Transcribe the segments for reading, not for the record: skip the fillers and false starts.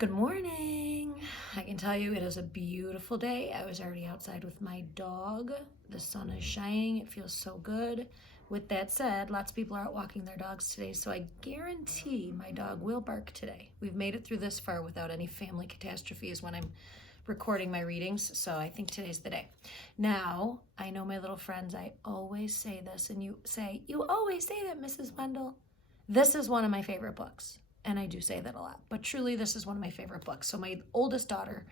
Good morning. I can tell you it is a beautiful day. I was already outside with my dog. The sun is shining. It feels so good. With that said, lots of people are out walking their dogs today, so I guarantee my dog will bark today. We've made it through this far without any family catastrophes when I'm recording my readings, so I think today's the day. Now, I know my little friends, I always say this, and you always say that, Mrs. Wendell. This is one of my favorite books. And I do say that a lot, but truly this is one of my favorite books. So my oldest daughter,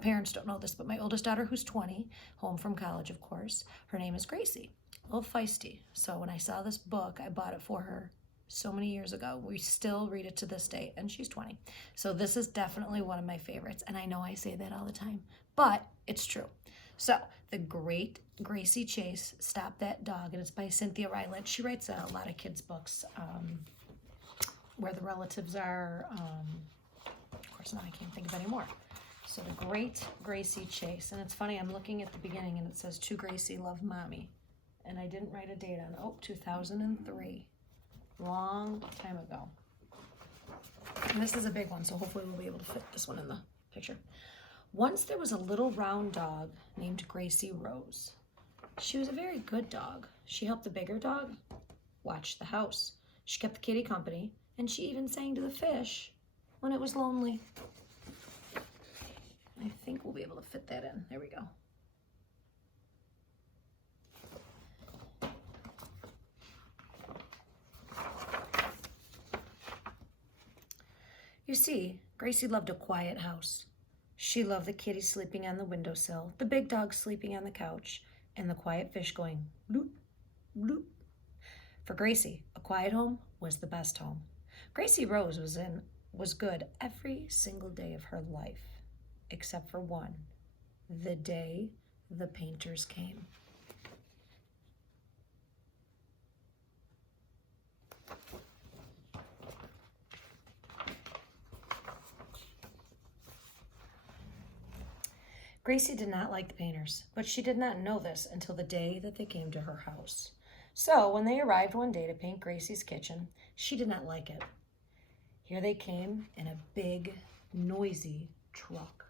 parents don't know this, but my oldest daughter, who's 20, home from college, of course, her name is Gracie, a little feisty. So when I saw this book, I bought it for her so many years ago. We still read it to this day, and she's 20. So this is definitely one of my favorites, and I know I say that all the time, but it's true. So The Great Gracie Chase, Stop That Dog, and it's by Cynthia Rylant. She writes a lot of kids' books, where the relatives are. Of course, now I can't think of any more. So The Great Gracie Chase. And it's funny, I'm looking at the beginning and it says, to Gracie, love mommy. And I didn't write a date on, 2003. Long time ago. And this is a big one, so hopefully we'll be able to fit this one in the picture. Once there was a little round dog named Gracie Rose. She was a very good dog. She helped the bigger dog watch the house. She kept the kitty company, and she even sang to the fish when it was lonely. I think we'll be able to fit that in. There we go. You see, Gracie loved a quiet house. She loved the kitty sleeping on the windowsill, the big dog sleeping on the couch, and the quiet fish going bloop, bloop. For Gracie, a quiet home was the best home. Gracie Rose was good every single day of her life, except for one, the day the painters came. Gracie did not like the painters, but she did not know this until the day that they came to her house. So when they arrived one day to paint Gracie's kitchen, she did not like it. Here they came in a big, noisy truck.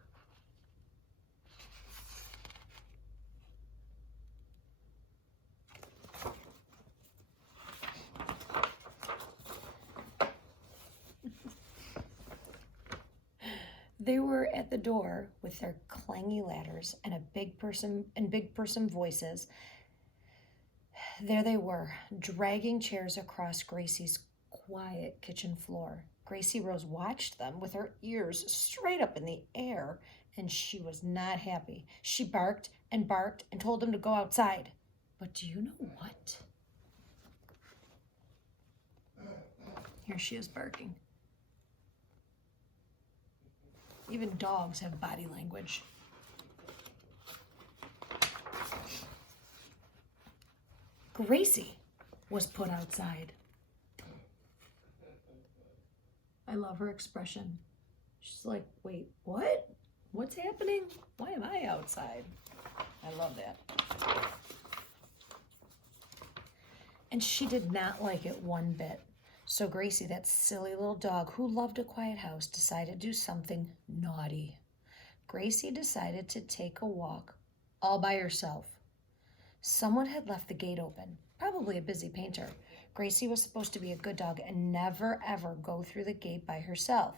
They were at the door with their clangy ladders and big person voices. There they were, dragging chairs across Gracie's quiet kitchen floor. Gracie Rose watched them with her ears straight up in the air, and she was not happy. She barked and told them to go outside. But do you know what? Here she is barking. Even dogs have body language. Gracie was put outside. I love her expression. She's like, wait, what? What's happening? Why am I outside? I love that. And she did not like it one bit. So Gracie, that silly little dog who loved a quiet house, decided to do something naughty. Gracie decided to take a walk all by herself. Someone had left the gate open, probably a busy painter. Gracie was supposed to be a good dog and never ever go through the gate by herself,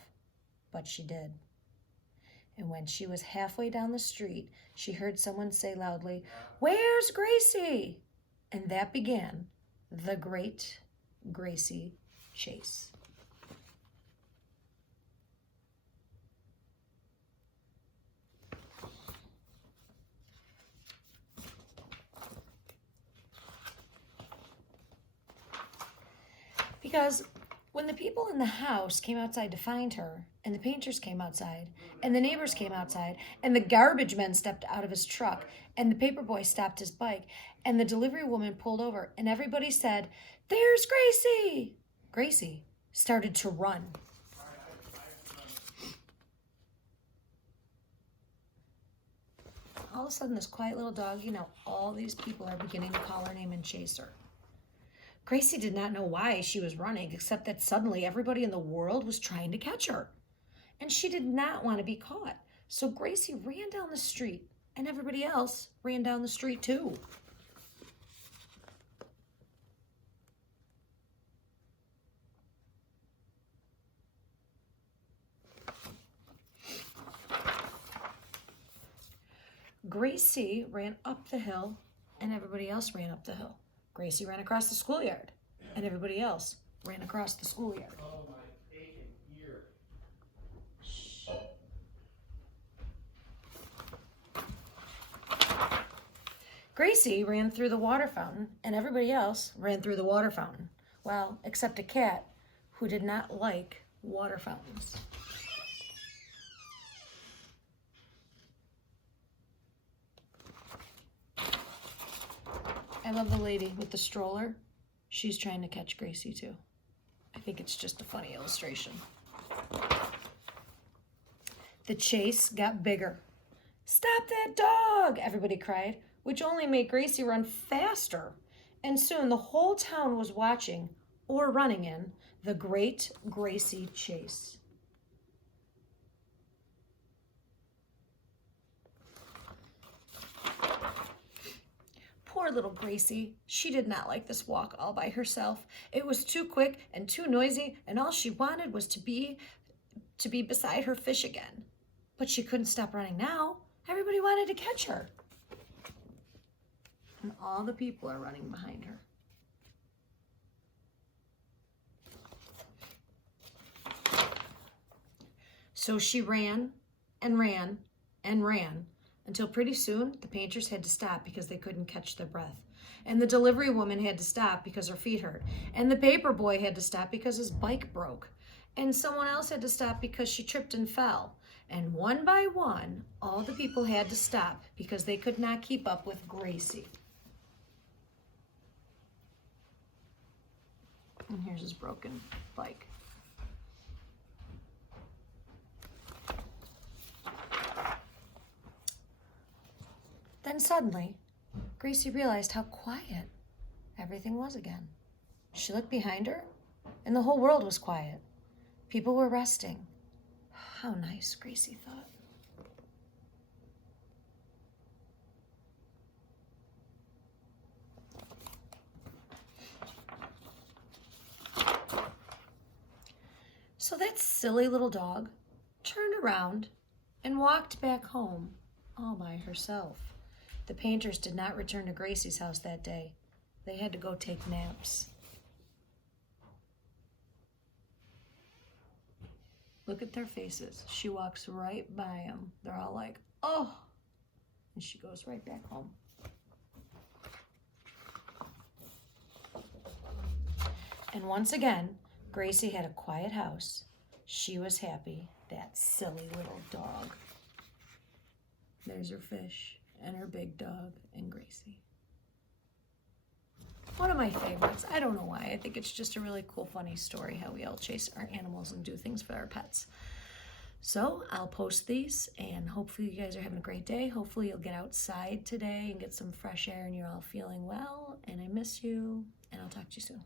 but she did. And when she was halfway down the street, she heard someone say loudly, "Where's Gracie?" And that began the Great Gracie Chase. Because when the people in the house came outside to find her, and the painters came outside, and the neighbors came outside, and the garbage man stepped out of his truck, and the paper boy stopped his bike, and the delivery woman pulled over, and everybody said, "There's Gracie!" Gracie started to run. All of a sudden, this quiet little dog, all these people are beginning to call her name and chase her. Gracie did not know why she was running, except that suddenly everybody in the world was trying to catch her. and she did not want to be caught. So Gracie ran down the street, and everybody else ran down the street too. Gracie ran up the hill, and everybody else ran up the hill. Gracie ran across the schoolyard, and everybody else ran across the schoolyard. Oh, my aching ear. Shh. Gracie ran through the water fountain, and everybody else ran through the water fountain. Well, except a cat who did not like water fountains. I love the lady with the stroller. She's trying to catch Gracie too. I think it's just a funny illustration. The chase got bigger. "Stop that dog!" everybody cried, which only made Gracie run faster. And soon the whole town was watching, or running in, the Great Gracie Chase. Poor little Gracie. She did not like this walk all by herself. It was too quick and too noisy, and all she wanted was to be beside her fish again. But she couldn't stop running now. Everybody wanted to catch her. And all the people are running behind her. So she ran and ran and ran until pretty soon the painters had to stop because they couldn't catch their breath. And the delivery woman had to stop because her feet hurt. And the paper boy had to stop because his bike broke. And someone else had to stop because she tripped and fell. And one by one, all the people had to stop because they could not keep up with Gracie. And here's his broken bike. Then suddenly, Gracie realized how quiet everything was again. She looked behind her, and the whole world was quiet. People were resting. How nice, Gracie thought. So that silly little dog turned around and walked back home all by herself. The painters did not return to Gracie's house that day. They had to go take naps. Look at their faces. She walks right by them. They're all like, "Oh," and she goes right back home. And once again, Gracie had a quiet house. She was happy. That silly little dog. There's her fish and her big dog and Gracie. One of my favorites. I don't know why. I think it's just a really cool, funny story how we all chase our animals and do things for our pets. So I'll post these, and hopefully you guys are having a great day. Hopefully you'll get outside today and get some fresh air and you're all feeling well. And I miss you, and I'll talk to you soon.